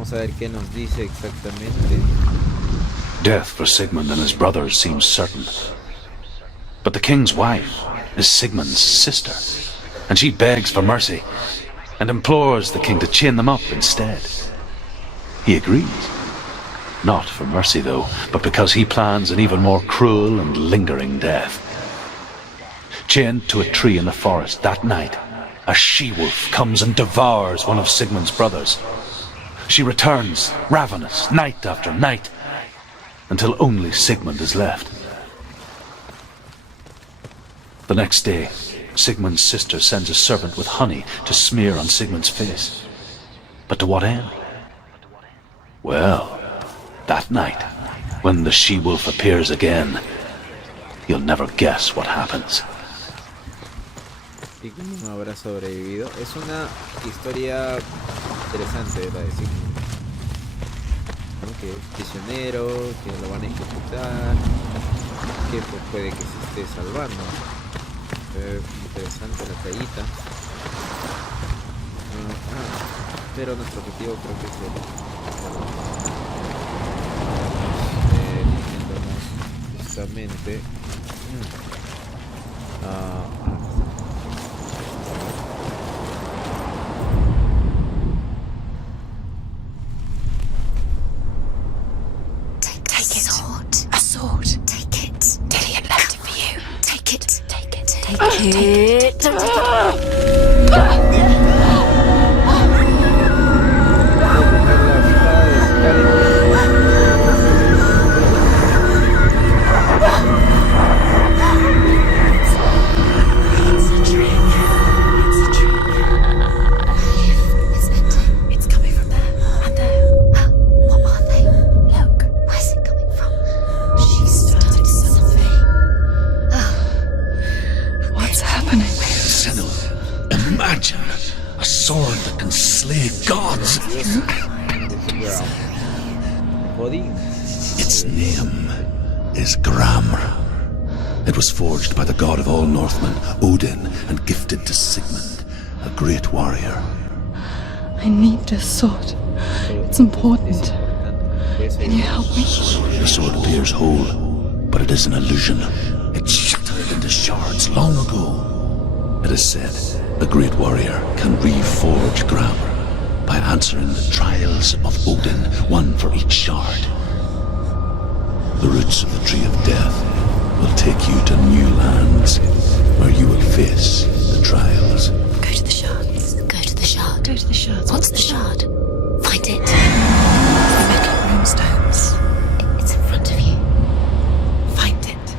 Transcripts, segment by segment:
Vamos a ver qué nos dice exactamente. Death for Sigmund and his brothers seems certain. But the king's wife is Sigmund's sister, and she begs for mercy and implores the king to chain them up instead. He agrees. Not for mercy, though, but because he plans an even more cruel and lingering death. Chained to a tree in the forest that night, a she-wolf comes and devours one of Sigmund's brothers. She returns, ravenous, night after night, until only Sigmund is left. The next day, Sigmund's sister sends a servant with honey to smear on Sigmund's face. But to what end? Well, that night, when the she-wolf appears again, you'll never guess what happens. Y como no habrá sobrevivido. Es una historia interesante, la de Sigmund, ¿no? Que es prisionero, que lo van a ejecutar, que pues puede que se esté salvando. Interesante la tallita. Pero nuestro objetivo creo que es el justamente Its name is Gramr. It was forged by the god of all Northmen, Odin, and gifted to Sigmund, a great warrior. I need this sword. It's important. Can you help me? The sword appears whole, but it is an illusion. It shattered into shards long ago. It is said a great warrior can reforge Gramr by answering the trials of Odin, one for each shard. The roots of the tree of death will take you to new lands, where you will face the trials. Go to the shards. Go to the shard. Go to the shards. What's the shard? Find it. The metal runestones. It's in front of you. Find it.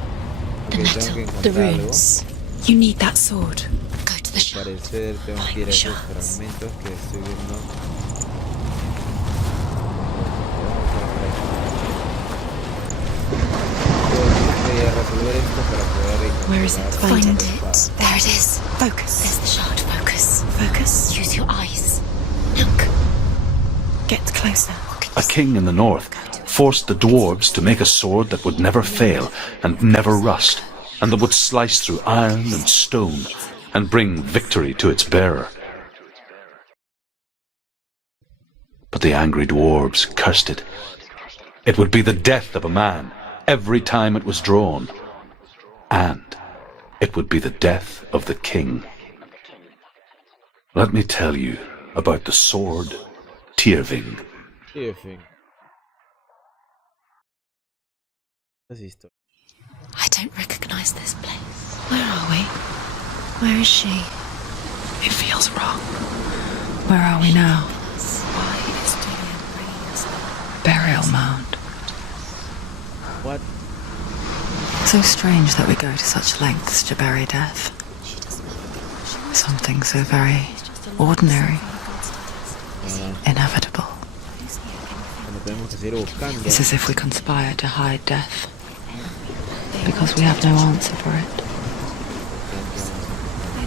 The metal. The runes. You need that sword. Go to the shard. Parecer tengo que ir a esos fragmentos que estoy viendo. Where is it? Find it. There it is. Focus. There's the shard. Focus. Focus. Use your eyes. Look. Get closer. A king in the north forced the dwarves to make a sword that would never fail and never rust, and that would slice through iron and stone and bring victory to its bearer. But the angry dwarves cursed it. It would be the death of a man every time it was drawn, and it would be the death of the king. Let me tell you about the sword Tyrfing. I don't recognize this place. Where are we? Where is she? It feels wrong. Where are we now? Why is Julian bringing us here? Burial mound. What? So strange that we go to such lengths to bury death. Something so very ordinary, inevitable. It's as if we conspire to hide death, because we have no answer for it.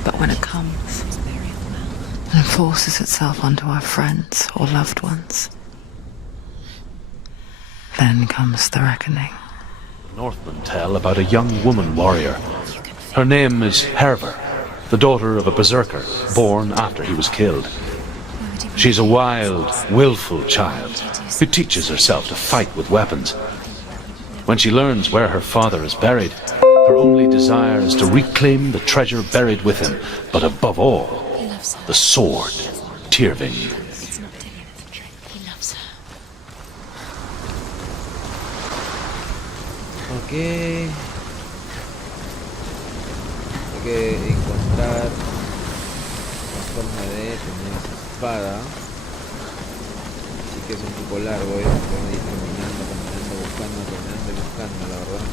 But when it comes and forces itself onto our friends or loved ones, Then comes the reckoning. Northmen tell about a young woman warrior. Her name is Herver, the daughter of a berserker, born after he was killed. She's a wild, willful child who teaches herself to fight with weapons. When she learns where her father is buried, her only desire is to reclaim the treasure buried with him, but above all, the sword, Tyrving. It's not Dillian, it's a trick. He loves her. Ok. Hay que encontrar la forma de tener esa espada. Así que es un poco largo, vamos a ir caminando, buscando, la verdad.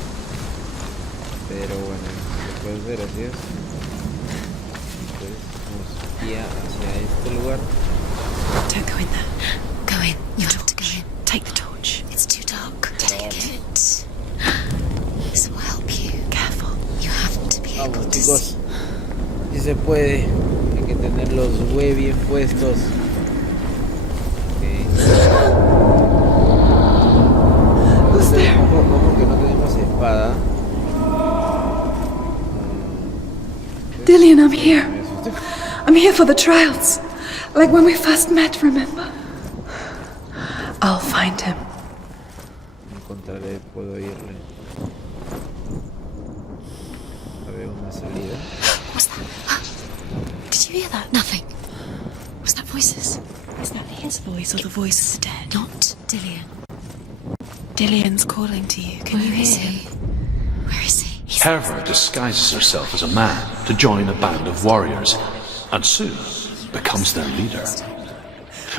Pero bueno, se puede ver, así es. Entonces nos guía hacia este lugar. Don't go in there. Go in. You have to go in. Take the torch. It's too dark. Delicate. This will help you. Careful. You have to be able Vamos, to chicos. see. Si se puede. Hay que tener los hue bien puestos. Okay. Ojo que no tenemos espada. Dillian, I'm here. I'm here for the trials. Like when we first met, remember? I'll find him. Encontraré, puedo irle. A ver una salida. What's that? Did you hear that? Nothing. Was that voices? Is that his voice or the voice of the dead? Not Dillian. Dillian's calling to you. Can you Where is hear he? him? Where is he? Herver disguises herself as a man to join a band of warriors, and soon becomes their leader.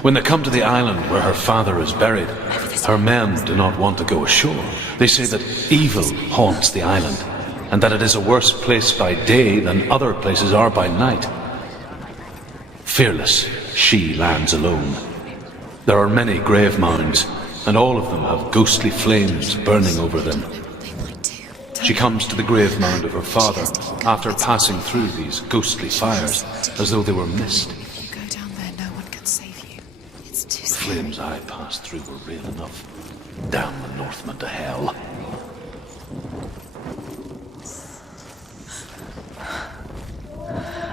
When they come to the island where her father is buried, her men do not want to go ashore. They say that evil haunts the island, and that it is a worse place by day than other places are by night. Fearless, she lands alone. There are many grave mounds, and all of them have ghostly flames burning over them. They might do. She comes to the grave mound of her father after passing through these ghostly fires, as though they were mist. If you go down there, no one can save you. It's too The scary. flames I passed through were real enough. Damn the Northmen to hell.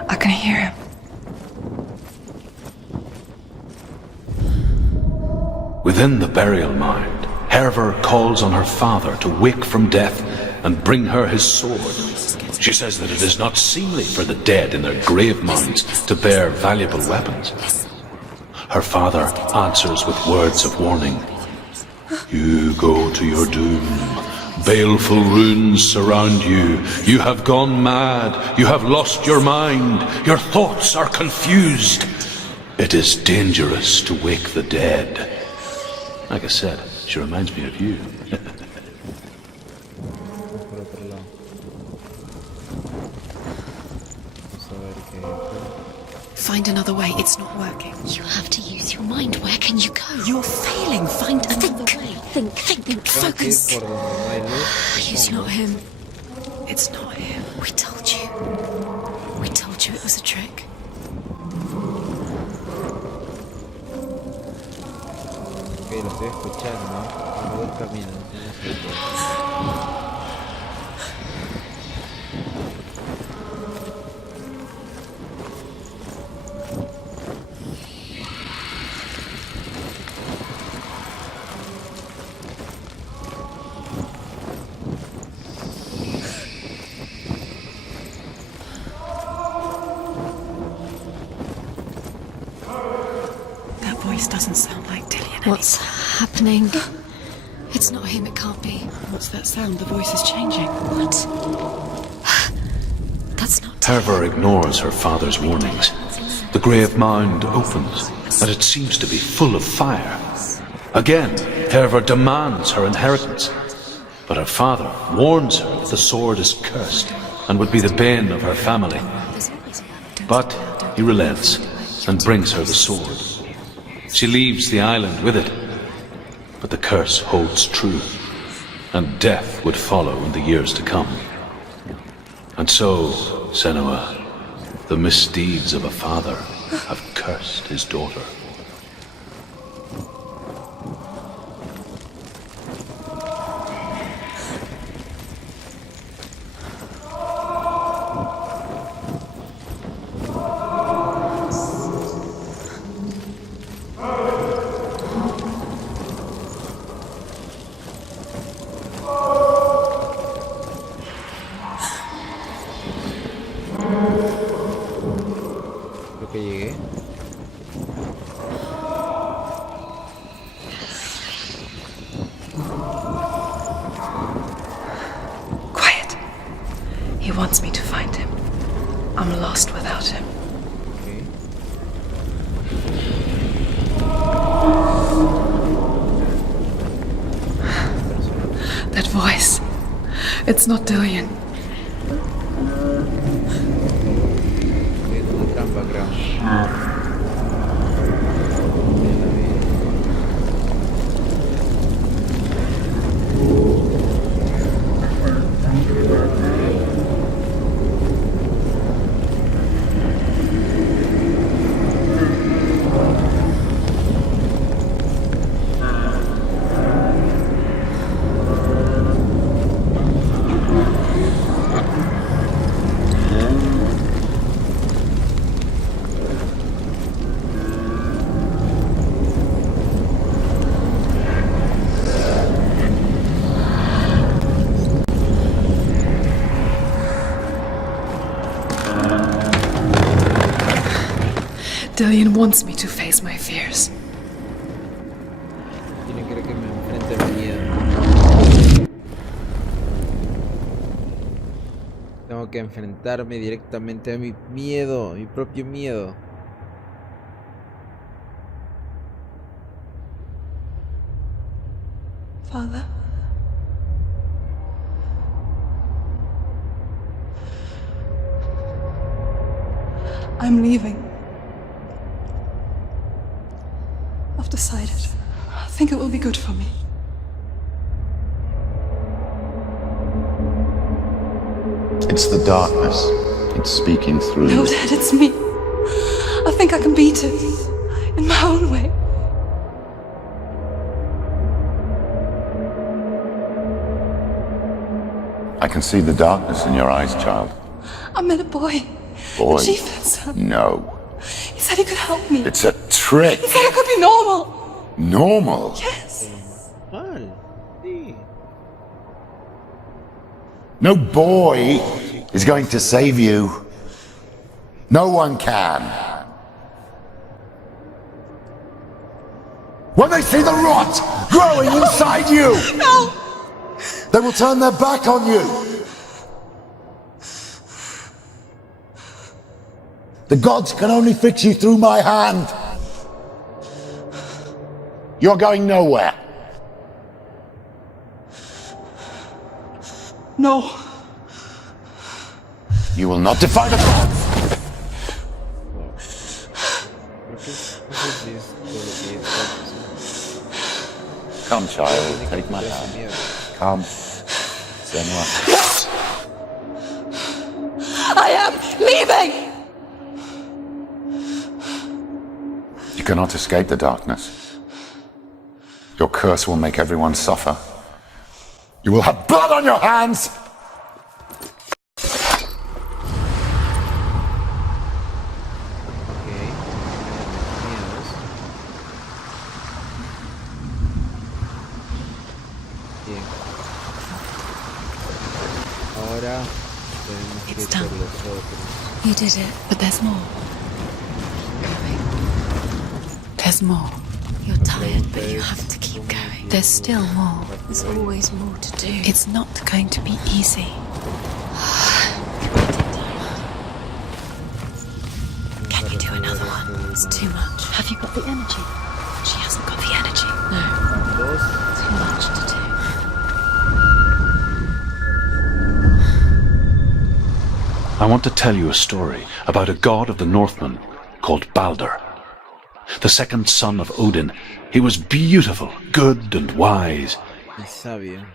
I can hear him. Within the burial mound, Herver calls on her father to wake from death and bring her his sword. She says that it is not seemly for the dead in their grave mounds to bear valuable weapons. Her father answers with words of warning. You go to your doom. Baleful runes surround you. You have gone mad. You have lost your mind. Your thoughts are confused. It is dangerous to wake the dead. Like I said, she reminds me of you. Por otro lado. Vamos a ver qué hay acá. Find another way. It's not working. You have to use your mind. Where can you go? You're failing. Find another Think. way. Think. Tengo que ir Focus. por donde no hay luz. It's not him. It's not him. We told you. We told you it was a trick. Ok, lo estoy escuchando. Hay dos caminos. No sé cuál. That voice doesn't sound like Dillian. What's happening? It's not him. It can't be. What's that sound? The voice is changing. What? That's not. Herver ignores her father's warnings. The grave mound opens, and it seems to be full of fire. Again, Herver demands her inheritance, but her father warns her that the sword is cursed and would be the bane of her family. But he relents and brings her the sword. She leaves the island with it, but the curse holds true, and death would follow in the years to come. And so, Senua, the misdeeds of a father have cursed his daughter. wants me to find him. I'm lost without him. Okay. That voice. It's not Dillian. Viene una trampa, creo. Dillian wants me to face my fears. Tiene que me enfrente a mi miedo. Tengo que enfrentarme directamente a mi miedo, mi propio miedo. Father? I'm leaving. I've decided. I think it will be good for me. It's the darkness. It's speaking through No, you. Dad, it's me. I think I can beat it. In my own way. I can see the darkness in your eyes, child. I met a boy. Boy. The chief had son. No. He said he could help me. It's a trick. He said I could be normal. Normal. Yes. Mal. Sí. No boy is going to save you. No one can. When they see the rot growing inside you, No. they will turn their back on you. The gods can only fix you through my hand. You're going nowhere. No. You will not defy the gods. Come, child, take my hand. Come. Senua. I am leaving. You cannot escape the darkness. Your curse will make everyone suffer. You will have blood on your hands! Ok. Miedos. Bien. Ahora tenemos que ir It's por done. los otros. You did it, but there's more. There's more. You're tired, but you have to keep going. There's still more. There's always more to do. It's not going to be easy. Can you do another one? It's too much. Have you got the energy? She hasn't got the energy. No. Dos. Too much to do. I want to tell you a story about a god of the Northmen called Balder. The second son of Odin. He was beautiful, good and wise. Y sabio.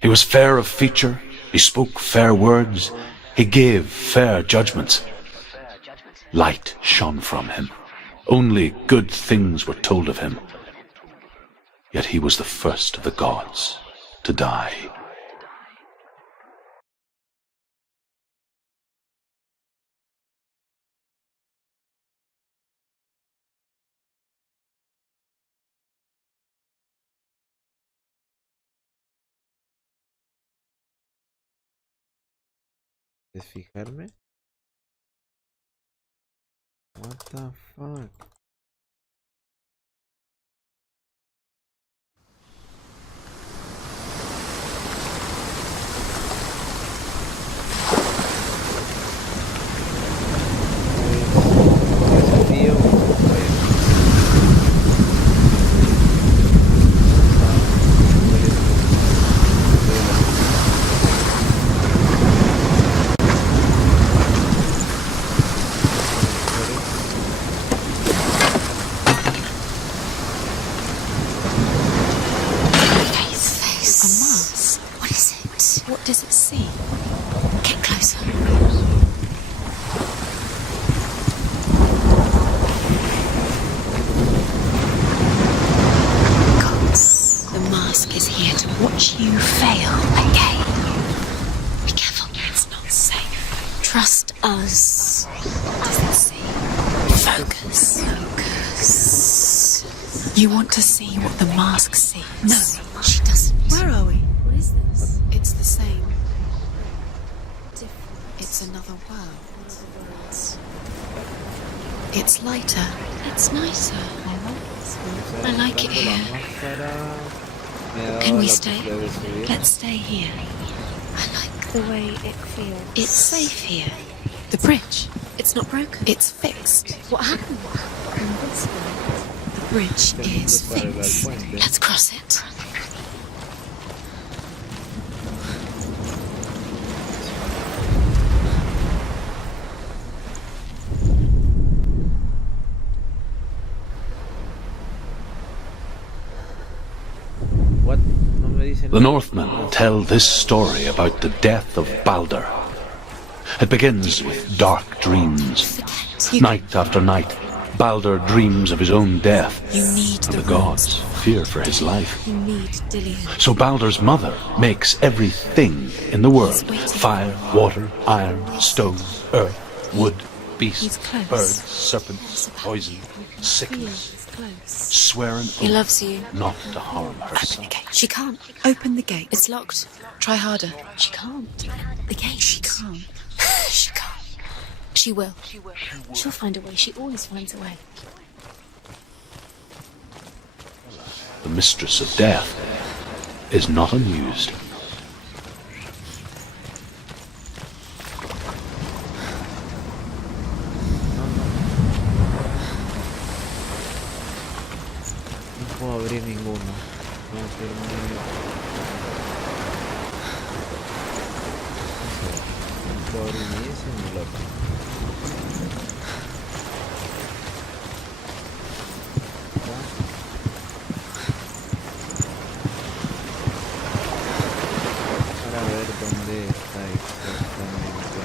He was fair of feature, he spoke fair words, he gave fair judgments. Light shone from him. Only good things were told of him. Yet he was the first of the gods to die. ¿Es fijarme? What the fuck? does it see? Get closer. Gods, the mask is here to watch you fail again. Be careful, it's not safe. Trust us. Does it see? Focus. You want to see what the mask sees? No, she doesn't. Where are we? What is this? It's the same. Different. It's another world. It's lighter. It's nicer. I like it here. Can Can we stay? Let's stay here. I like The way it feels. It's safe here. The bridge. It's not broken. It's fixed. What happened? In this world, The bridge is fixed. Let's cross it. What? No me dicen The nada. Northmen tell this story about the death of Balder. It begins with dark dreams. Night after night, Balder dreams of his own death, You need and the the gods fear for his life. You need Dillion. So Balder's mother makes everything in the world: fire, water, iron, stone, earth, wood, beast, He's close. bird, serpent, poison, sickness, It's close. swear an He oath loves you. not to harm her Open son. the gate. She can't. Open the gate. It's locked. Try harder. She can't. The gate. She can't. She can't. She will. She'll find a way. She always finds a way. The mistress of death is not amused. No puedo abrir ninguno. Tengo que irme- No puedo abrir ni ese ni el otro. Para ver dónde está exactamente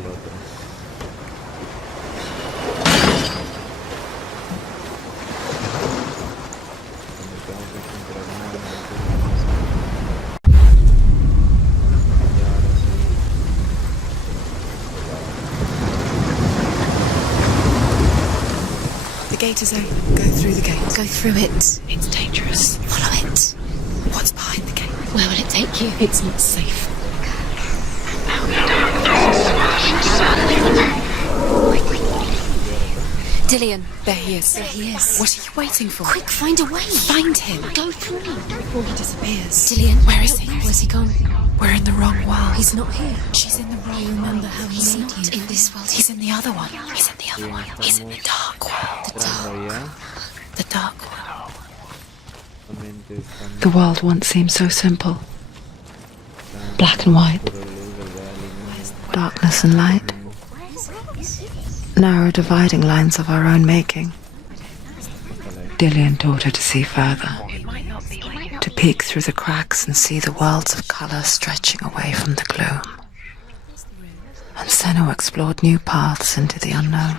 el otro. Donde tengo que encontrar una ya ahora sí. The gate is open. Go through the gate. Go through it. It's dangerous. Follow it. What's behind the gate? Where will it take you? It's not safe. Dillion. There he is. There he is. What are you waiting for? Quick, find a way. Find him Go through. before he disappears. Dillion. Where is he? Where's he gone? We're in the wrong world. He's not here. She's in the wrong Remember world. how He's he not made you? In this world. He's in the other one. He's in the other one. He's in the dark world. Entrando ya. The dark world. Solamente están The world once seemed so simple. Black and white, por la luz del Dali. darkness and light. Narrow dividing lines of our own making. Dillion taught her to see further, to peek through the cracks and see the worlds of colour stretching away from the gloom. And Senua explored new paths into the unknown.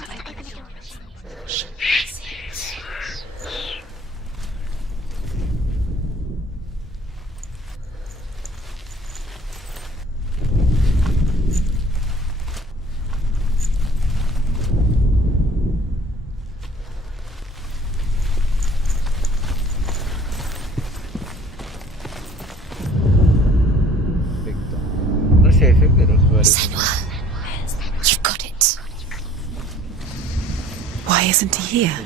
Perfecto. No es jefe, pero parece. Senua. You've got it. Why isn't he here?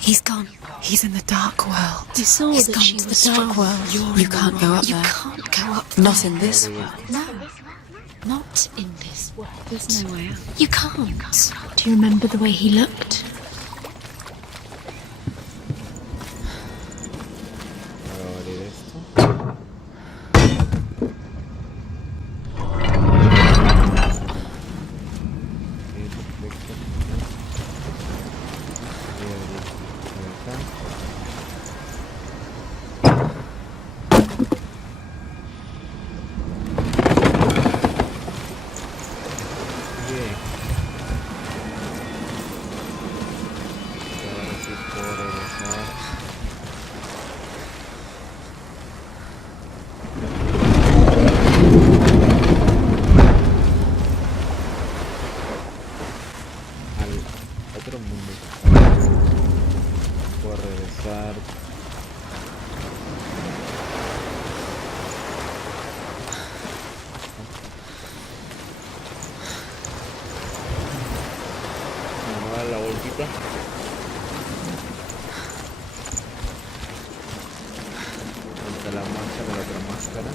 He's gone. He's in the dark world. You saw He's that gone she to the was dark strong. world. You're You in the can't go wrong- up You there. can't go up Not there. in this world. No. Not in this world. there's no way out. You can't. Do you remember the way he looked? Ahora voy a abrir esto. Ok, perfecto. Voy a abrir por acá. buscar. Vamos a dar la vueltita. Está la máscara, la otra máscara.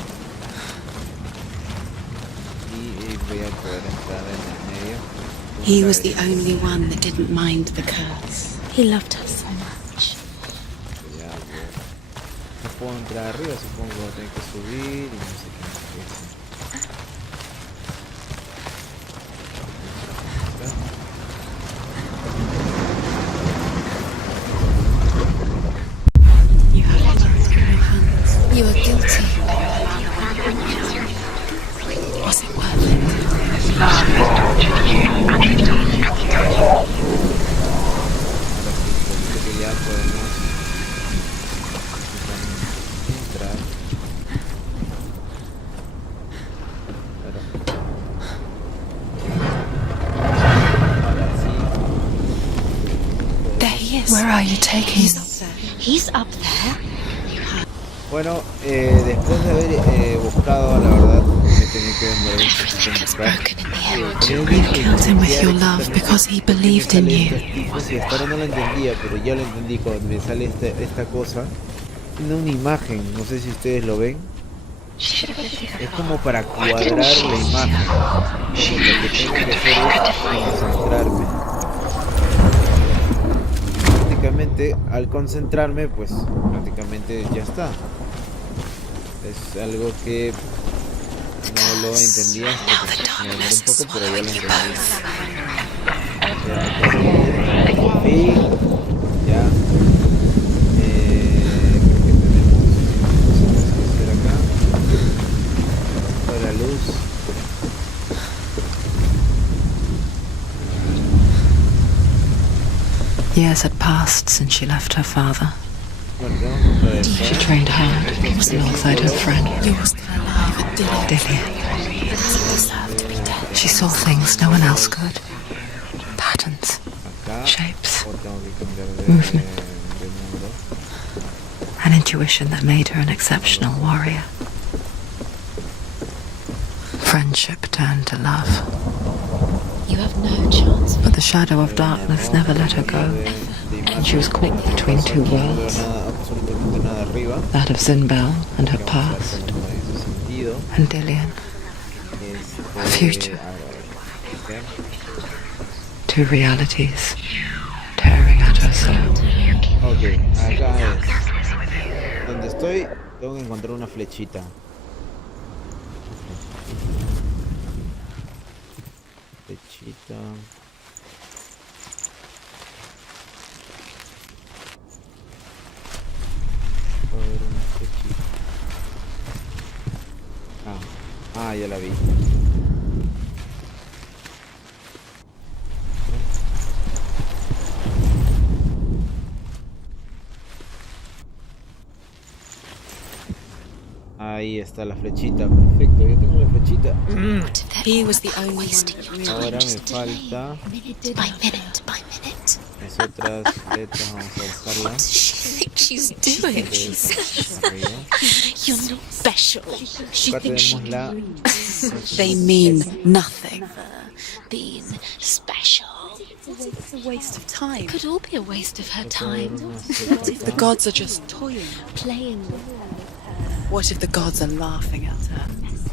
Y voy a poder entrar en el medio. He was the only one that didn't mind the curse. He loved her so much. Ya, no puedo entrar arriba, supongo que voy a tener que subir y no sé qué más que hacer. You have it in your hands. You are guilty. Was it worth it? Ahora sí, creo que ya podemos entrar. Ahora sí. There he is. Where are you taking He's them? up there. He's up there. Bueno, después de haber buscado, la verdad, me tenía que demorar un poquito en buscar. You killed him with your love because he believed in you. Sí, hasta ahora no lo entendía, pero ya lo entendí cuando me sale esta cosa. Tiene una imagen, no sé si ustedes lo ven. Es como para cuadrar la imagen. Lo que tengo que hacer es concentrarme. Prácticamente, al concentrarme, pues prácticamente ya está. Es algo que no lo entendía hasta que me demoré un poco, pero ya lo entendí. Y ya creo que tenemos cosas que hacer acá. Toda la luz. Years had passed since she left her father. Bueno, tenemos otra vez, She trained hard alongside her friend, You're still alive at Dillian. Dillian. She saw things no one else could. Patterns, acá. shapes, O tengo que cambiar de movement. mundo. an intuition that made her an exceptional warrior. Friendship turned to love, You have no chance. but the shadow of darkness never let her go, and she was caught between two No veo worlds, nada, absolutamente nada arriba. that of Zinbel and her Vamos a ver past, cómo en ese sentido. and Dillian, Este, her future. ver. two realities tearing at her soul. Ok, acá es. Donde estoy, tengo que encontrar una flechita. Flechita. A ver, una flechita. Ya la vi. Ahí está la flechita, perfecto, yo tengo la flechita. He was the only one Wasting that your really time Ahora me just delaying. falta Minute by minute by minute. las otras letras, vamos a buscarla. What does she think she's doing? Arriba. You're not special. She Acá thinks tenemos la They mean nothing. being special. It's a waste of time. Could all be a waste of her time. What if the gods are just toying? Playing with her. What if the gods are laughing at her?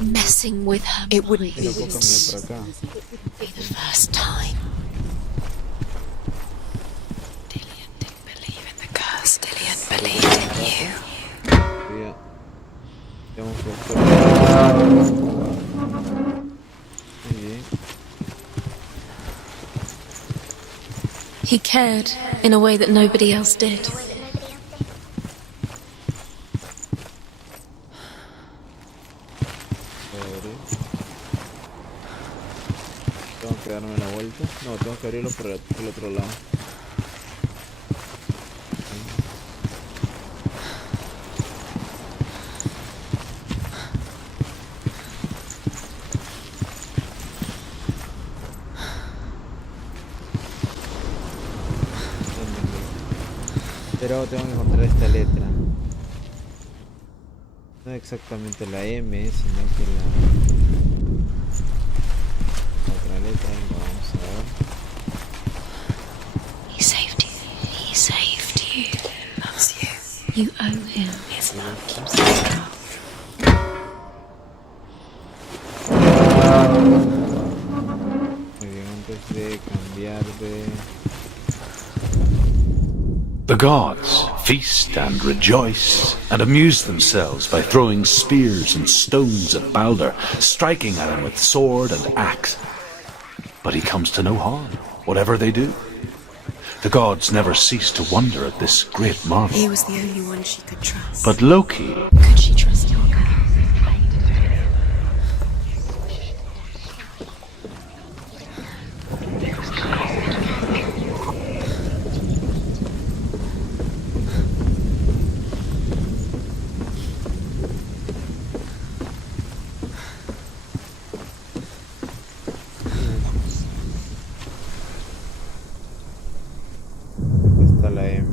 Messing with her. It wouldn't be Lo puedo caminar por acá. be the first time. Dillian didn't believe in the curse. Dillian believed in you. Voy a- Vamos a buscar. Muy bien. He cared in a way that nobody else did. Tengo que darme la vuelta. No, tengo que abrirlo por el otro lado. Pero tengo que encontrar esta letra. No exactamente la M, sino que la otra letra. Vamos a ver. He saved you. He saved you. Loves you. You owe him. His love keeps you out. Muy bien, antes de cambiar de... The gods feast and rejoice and amuse themselves by throwing spears and stones at Balder, striking at him with sword and axe. But he comes to no harm, whatever they do. The gods never cease to wonder at this great marvel. He was the only one she could trust. But Loki... Could she trust your girl? Está la M.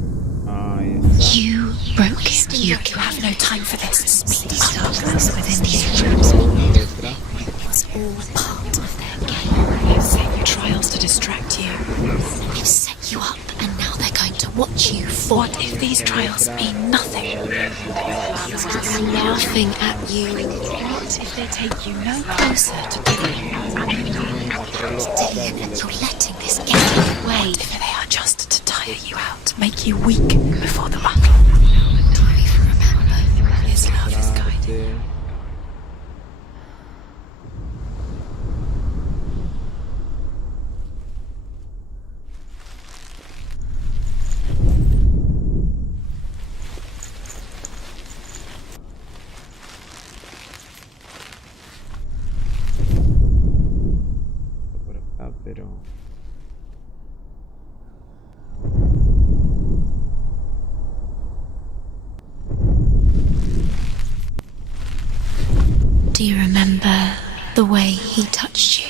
Ahí está. You broke him. You have no time for this. Speak to darkness within you. Letra. It's all part of their game. They've set you trials to distract you. They've set you up, and now they're going to watch you fall. What if these trials mean nothing? They're laughing at you. What if they take you no closer to Dillian? Dillian, and you're letting this get in the way. What if they are just to tire you out, make you weak before the battle? His love is guiding. Por acá, pero... Do you remember the way he touched you?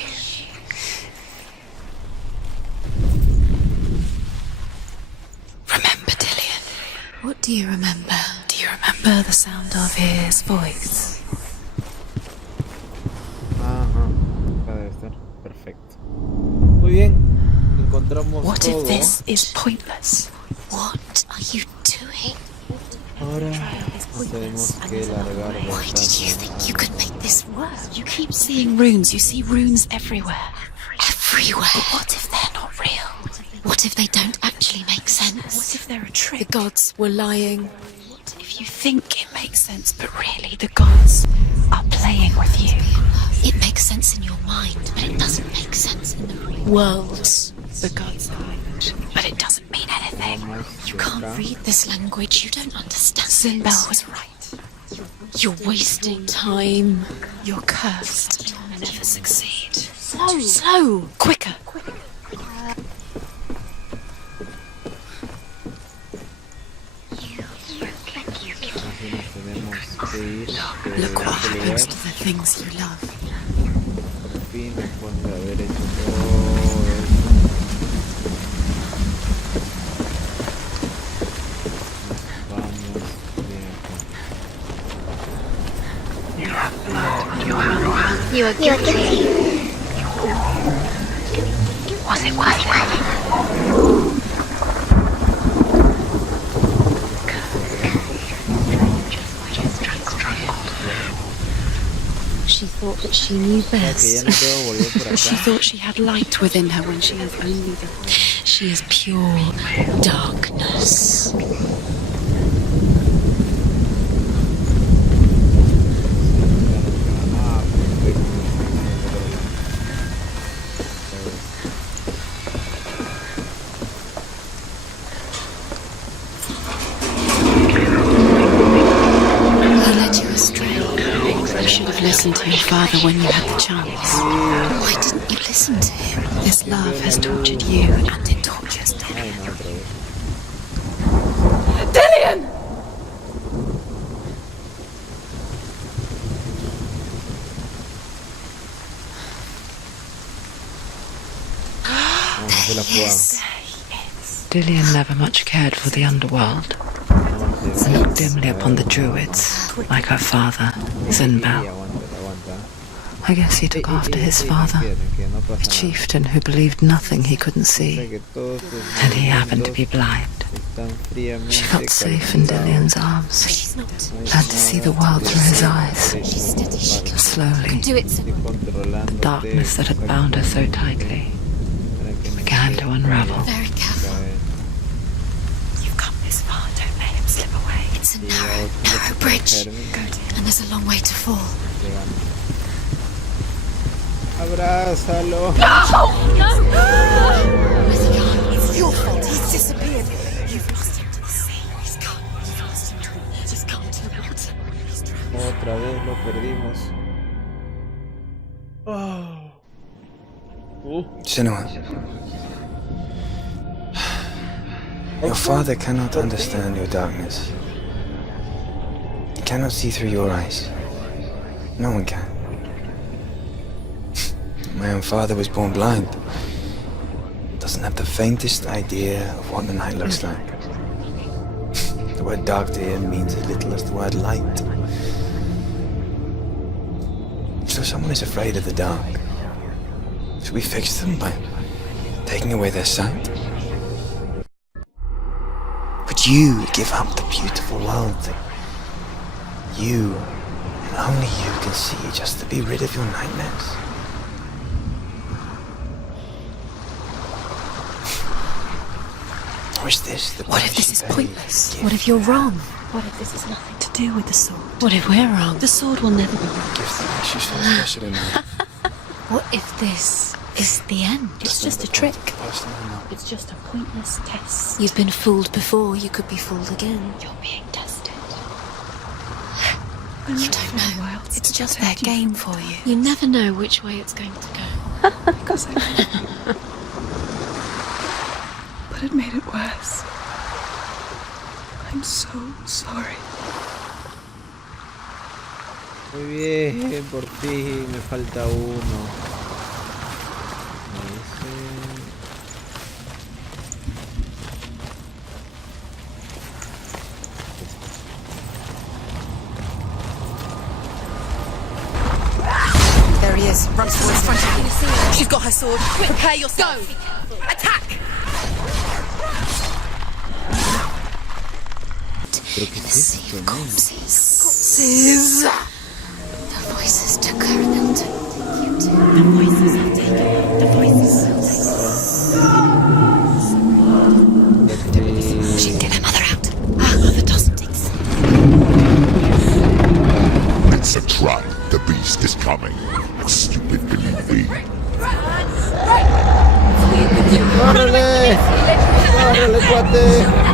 Remember Dillian? What do you remember? Do you remember the sound of his voice? Ajá, acá debe estar. Perfecto. Muy bien. Encontramos What todo. if this is pointless? What are you doing? Ahora tenemos que largar de Why did you think you could make this work? You keep seeing runes. You see runes everywhere. Everywhere. But what if they're not real? What if they don't actually make sense? What if they're a The trick? gods were lying. What if you think it makes sense, but really the gods are playing with you? It makes sense in your mind, but it doesn't make sense in the real world. The gods language, but it doesn't mean anything. You can't read this language. You don't understand Sinbel it. was right. You're wasting time. You're cursed. You'll never succeed. Slow. Quicker. Tenemos que ir de Look what este lugar. happens to the things you love. Por fin, después de haber hecho todo esto, nos vamos de acá. You are guilty. Was it worth it? She thought that she knew O sea que ya best. no puedo volver por She acá. thought she had light within her when she has only the... She is pure darkness. Ah, perfecto. He led you astray. You should have listened to your father when you had the chance. Why didn't you listen to him? This love has tortured you, and it tortures Ay, Dillian. no, otra vez. Dillian! Vamos a hacer la jugada. Yes. Dillian never much cared for the underworld. And looked dimly upon the druids, like her father, Zinbel. I guess he took after his father, a chieftain who believed nothing he couldn't see, and he happened to be blind. She felt safe in Dillian's arms, learned to see the world through his eyes. Slowly, the darkness that had bound her so tightly began to unravel. Very careful. You've come this far, don't let him slip away. It's a narrow bridge, and there's a long way to fall. Abrázalo. It's your fault. He's disappeared. You've lost him to the sea. He's gone. You've lost him to the... Just gone to the mountain. Otra vez lo perdimos. Senua, your father cannot understand your darkness. He cannot see through your eyes. No one can. My own father was born blind. Doesn't have the faintest idea of what the night looks like. The word dark to him means as little as the word light. So if someone is afraid of the dark, should we fix them by taking away their sight? Would you give up the beautiful world that you, and only you, can see just to be rid of your nightmares? Or is this the What if this is pointless? What if you're wrong? What if this has nothing to do with the sword? What if we're wrong? The sword will never be wrong. gift that makes you so special in life? What if this is the end? It's just a trick. Personally, no. It's just a pointless test. You've been fooled before, you could be fooled again. You're being tested. You don't know. It's just their game for you. You never know which way it's going to go. Because I know. But it made it worse. I'm so sorry. Muy bien, por fin, me falta uno. There he is. Runs towards front of you. She's got her sword. Prepare yourself. Go! Attack! ¿Pero qué es esto, no? Corpses. The voices took her and they'll take you too. The voices will take you. The voices will take you. She can get her mother out. Her mother doesn't exist. It's a trap. The beast is coming. Stupid believe me. ¡Córrele! ¡Córrele, cuate!